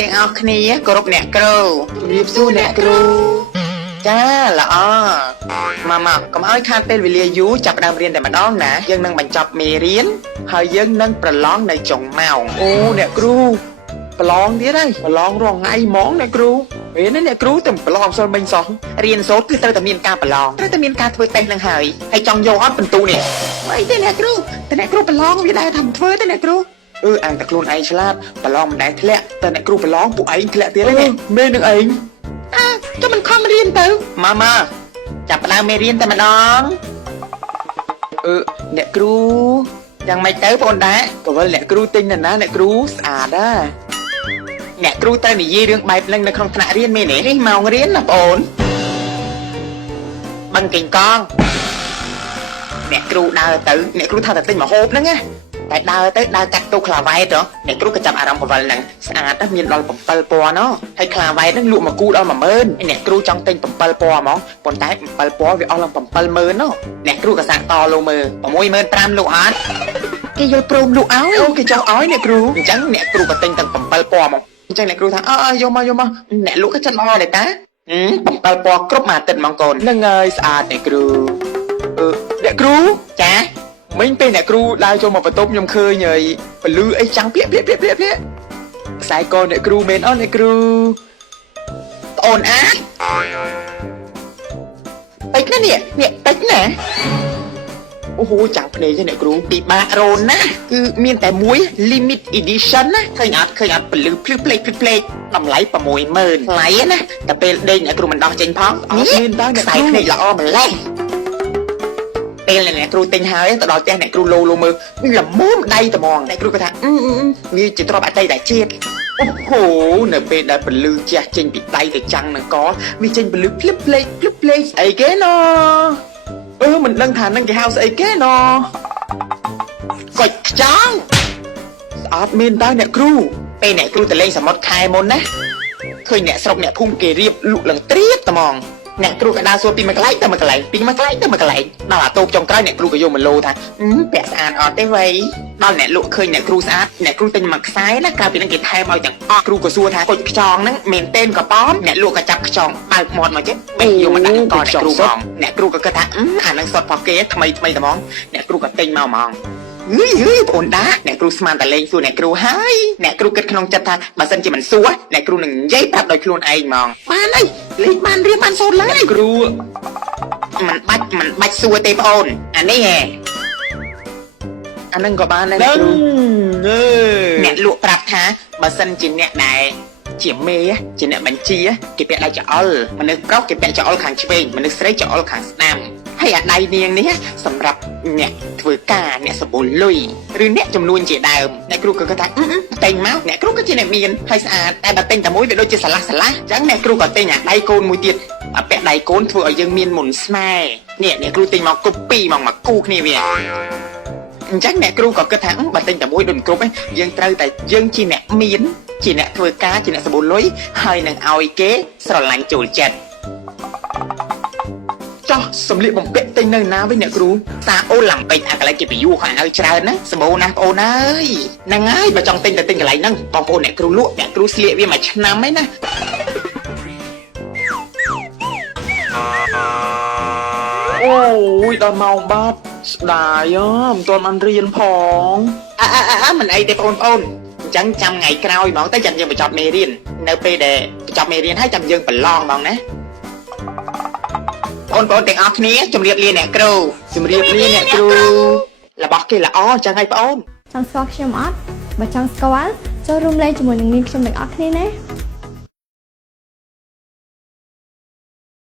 ទាំងអស់គ្នាគោរពអ្នកគ្រូជំរាបសួរអ្នកគ្រូចាល្អមកកុំឲ្យខាតពេលវេលាយូរចាប់ដើមរៀនតែម្ដងណាយើងនឹងបញ្ចប់មេរៀនហើយយើងនឹងប្រឡងនៅចុងម៉ោងអូអ្នកគ្រូប្រឡងទៀតហើយប្រឡងរងថ្ងៃហ្មងអ្នកគ្រូពេលនេះអ្នកគ្រូតែប្រឡងអសល់មិញសោះរៀនសូត្រគឺត្រូវតែមានការប្រឡងត្រូវតែមានការធ្វើតេស្តនឹងហើយចង់យកអត់បន្ទូនេះអីទេអ្នកគ្រូតែអ្នកគ្រូប្រឡងវាដែរថាមិនធ្វើទេអ្នកគ្រូអាងតែខ្លួនឯងឆ្លាតប្រឡងមិនដែរធ្លាក់តែអ្នកគ្រូប្រឡងពួកឯងធ្លាក់ទៀតហ្នឹងមេនឹងឯងចុះមិនខំរៀនទៅម៉ាចាប់ផ្ដើមមេរៀនតែម្ដងអ្នកគ្រូយ៉ាងម៉េចទៅបងដែរកវលអ្នកគ្រូទិញណាអ្នកគ្រូស្អាតណាអ្នកគ្រូត្រូវនិយាយរឿងបែបហ្នឹងនៅក្នុងថ្នាក់រៀនមែនទេនេះម៉ោងរៀនណាបងបឹងកេងកងអ្នកគ្រូដើរទៅអ្នកគ្រូថាតែទិញម្ហូបហ្នឹងណាតែដើរទៅដើរកាត់ទូខ្លាវ៉ែតអ្នកគ្រូក៏ចាប់អារម្មណ៍កវលហ្នឹងស្អាតណាស់មានដល់7ពណ៌ណោះហើយខ្លាវ៉ែតហ្នឹងលក់មួយគូដល់10000អ្នកគ្រូចង់ទិញ7ពណ៌ហ្មងប៉ុន្តែ7ពណ៌វាអស់ឡើង70000ណោះអ្នកគ្រូក៏សាកតលោកមើល65000លក់អត់គេយល់ព្រមលក់ឲ្យគេចង់ឲ្យអ្នកគ្រូអញ្ចឹងអ្នកគ្រូក៏ទិញទាំង7ពណ៌មកអញ្ចឹងអ្នកគ្រូថាយកមកអ្នកលក់ក៏ចិត្តល្អដែរតា7ពណ៌គ្រប់មួយអាទិត្យហ្មងកូនហ្នឹងហើយស្អាតអ្នកគ្រូអ្នកគ្រូចាមិញពេលអ្នកគ្រូដើរចូលមកបន្ទប់ខ្ញុំឃើញហើយពលឺអីចាំងពាកខ្សែកអ្នកគ្រូមែនអត់អ្នកគ្រូប្អូនអាចពេកណានេះពេកណាអូហូចាំងភ្នែកទេអ្នកគ្រូពិបាករោនណាគឺមានតែមួយ limit edition ណាឃើញអត់ពលឺភ្លឺផ្លេកតម្លៃ60000ថ្លៃណាតែពេលដេកអ្នកគ្រូមិនដោះចេញផងមានតើអ្នកខ្សែភ្នែកល្អម្លេះពេលអ្នកគ្រូទិញហើយទៅដល់ផ្ទះអ្នកគ្រូលោមើលល្មមដៃត្មងអ្នកគ្រូក៏ថាវាជាទ្រព្យអតីតជាតិអូហូនៅពេលដែលពលឺជះចេញពីដៃទៅចាំងនឹងកវាចេញពលឺភ្លឹបភ្លេកស្អីគេណមិនដឹងថានឹងគេហៅស្អីគេណកុចខ្ចង់ស្អត់មានតើអ្នកគ្រូពេលអ្នកគ្រូទៅលេងសមុទ្រខែមុនណាឃើញអ្នកស្រុកអ្នកភូមិគេរៀបលក់លង្ត្រៀបត្មងអ្នកគ្រូក៏ដើរសួរពីមួយកន្លែងទៅមួយកន្លែងដល់អាតូបចុងក្រោយអ្នកគ្រូក៏យកមកលោថាពាក់ស្អាតអត់ទេវ៉ៃដល់អ្នកលក់ឃើញអ្នកគ្រូស្អាតអ្នកគ្រូទិញមកខ្សែណាក្រៅពីនឹងគេថែមឲ្យទាំងអស់គ្រូក៏សួរថាកុចខ្ចង់ហ្នឹងមែនទេក៏ប៉មអ្នកលក់ក៏ចាប់ខ្ចង់បើកមាត់មកចេះបេះយកមកដាក់កអ្នកគ្រូហ្មងអ្នកគ្រូក៏គិតថាអាហ្នឹងសុតរបស់គេថ្មីត្មងអ្នកគ្រូក៏ទិញមកហ្មងបងតាអ្នកគ្រូស្មានតែលេងសួរអ្នកគ្រូហើយអ្នកគ្រូគិតក្នុងចិត្តថាបើសិនជាមិនសួរអ្នកគ្រូនឹងនិយាយប្រាប់ដោយខ្លួនឯងហ្មងបានអីលេងបានរៀនបានសូត្រឡើយគ្រូមិនបាច់សួរទេបងអូនអានេះហ៎អានឹងក៏បានដែរអ្នកគ្រូអ្នកលក់ប្រាប់ថាបើសិនជាអ្នកដែលជាមេជាអ្នកបញ្ជាគេពាក់ដៃចអុលមនុស្សប្រុសគេពាក់ចអុលខាងឆ្វេងមនុស្សស្រីចអុលខាងស្ដាំហើយអាដៃនាងនេះសម្រាប់អ្នកធ្វើការអ្នកសបូលលុយឬអ្នកចំនួនជាដើមអ្នកគ្រូក៏គាត់ថាទិញមកអ្នកគ្រូក៏ជាអ្នកមានហើយស្អាតតែបើទិញតែមួយវាដូចជាស្រឡះអញ្ចឹងអ្នកគ្រូក៏ទិញអាដៃកូនមួយទៀតពាក់ដៃកូនធ្វើឲ្យយើងមានមុនស្នេហ៍នេះអ្នកគ្រូទិញមកគប់2មកគូគ្នាវាអញ្ចឹងអ្នកគ្រូក៏គិតថាបើទិញតែមួយដូចមិនគ្រប់ទេយើងត្រូវតែយើងជាអ្នកមានជាអ្នកធ្វើការជាអ្នកសបូលលុយហើយនឹងឲ្យគេស្រឡាញ់ចូលចិត្តចោះសម្លៀកបំពាក់ទិញនៅណាវិញអ្នកគ្រូសាអូឡាំពិកអាកន្លែងគេពយូខាងឲ្យច្រើនណាសម្បូរណាស់បងអូនអើយហ្នឹងហើយបើចង់ទិញទៅទិញកន្លែងហ្នឹងបងប្អូនអ្នកគ្រូលក់អ្នកគ្រូស្លៀកវាមួយឆ្នាំឯណាអូយដល់ម៉ោងបាត់ស្ដាយមិនទាន់បានរៀនផងមិនអីទេបងប្អូនអញ្ចឹងចាំថ្ងៃក្រោយហ្មងទៅចាំយើងបញ្ចប់មេរៀននៅពេលដែលបញ្ចប់មេរៀនហើយចាំយើងប្រឡងហ្មងណាបងប្អូនទាំងអស់គ្នាជម្រាបលាអ្នកគ្រូរបស់គេល្អអញ្ចឹងហើយបងអូនចង់ស្គាល់ខ្ញុំអត់បើចង់ស្គាល់ចូលរួមលេងជាមួយនឹងនាងខ្ញុំទាំងអស់គ្នាណា